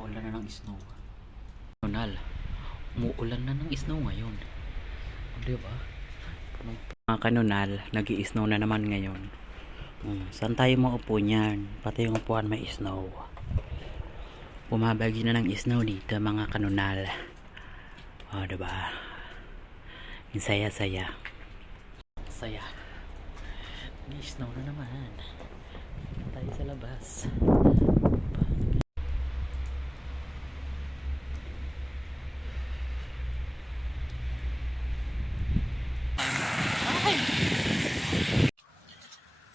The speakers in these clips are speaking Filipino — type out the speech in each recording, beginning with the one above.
Nagkakawalan na ng snow. Nal, umuulan na ng snow ngayon. Diba? Mga kanunal, nag-i-snow na naman ngayon. Saan tayo maupo niyan? Pati yung upuan may snow. Bumabagi na ng snow dito mga kanunal. Diba? Yung saya-saya. Saya. May snow na naman. Tayo sa labas.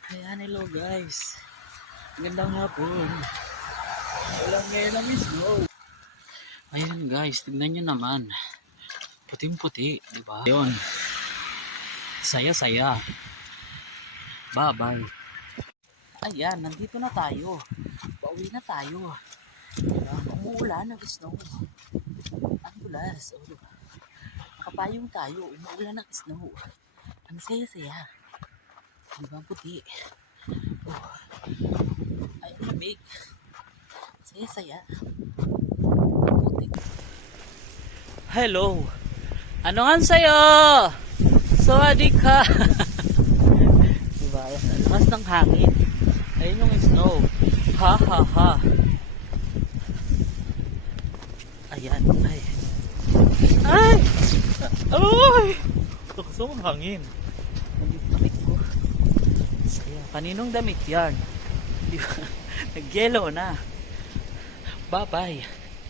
Ayan, hello guys. Gandang hapon. Walang ngayon ang snow. Ayan guys, tignan nyo naman. Puting-puti, diba? Ayun. Saya-saya. Bye-bye. Ayan, nandito na tayo. Pauwi na tayo. Diba? Umuulan ng snow. Ang dulas. Diba? Nakapayong tayo. Umuulan ng snow. Ang saya-saya. Diba puti? Ay, lamig. Saya-saya. Puti. Hello. Ano nga sa'yo? Sawadee ka. Diba? Ang lakas ng hangin. Ayun yung snow. Ha ha ha. Ayan. Ay. Ay! Ay! Lakas ng hangin. Damit ko. Saya. Kaninong damit yan? Diba? Nag-yellow na. Bye-bye.